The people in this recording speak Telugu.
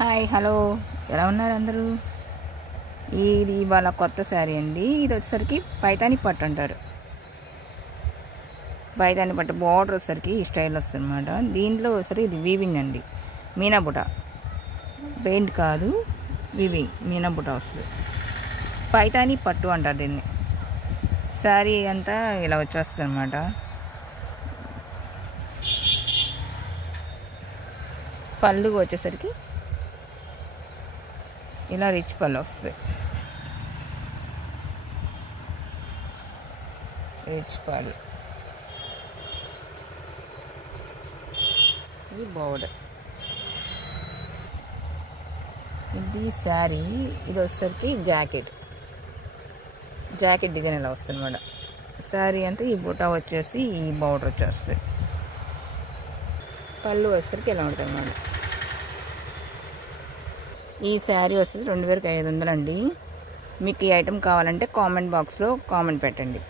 హాయ్ హలో ఎలా ఉన్నారు అందరూ? ఇది ఇవాళ కొత్త శారీ అండి. ఇది వచ్చేసరికి పైతాని పట్టు అంటారు. పైతాని పట్టు బార్డర్ వచ్చేసరికి ఈ స్టైల్ వస్తుంది అనమాట. దీంట్లో వచ్చేసరికి ఇది వీవింగ్ అండి, మీనాబుట, పెయింట్ కాదు, వీవింగ్ మీనాబుట వస్తుంది. పైతాని పట్టు అంటారు దీన్ని. శారీ అంతా ఇలా వచ్చేస్తుంది అనమాట. పళ్ళు వచ్చేసరికి ఇలా రిచ్ పళ్ళు వస్తుంది. రిచ్ పళ్ళు, ఇది బోర్డర్, ఇది శారీ. ఇది వచ్చేసరికి జాకెట్ డిజైన్ ఇలా వస్తుంది అన్నమాట. శారీ అంతా ఈ బుట్ట వచ్చేసి ఈ బోర్డర్ వచ్చేస్తుంది. పళ్ళు వచ్చేసరికి ఇలా ఉంటుంది అన్నమాట. ఈ శారీ వచ్చేసి 2500 అండి. మీకు ఈ ఐటెం కావాలంటే కామెంట్ బాక్స్లో కామెంట్ పెట్టండి.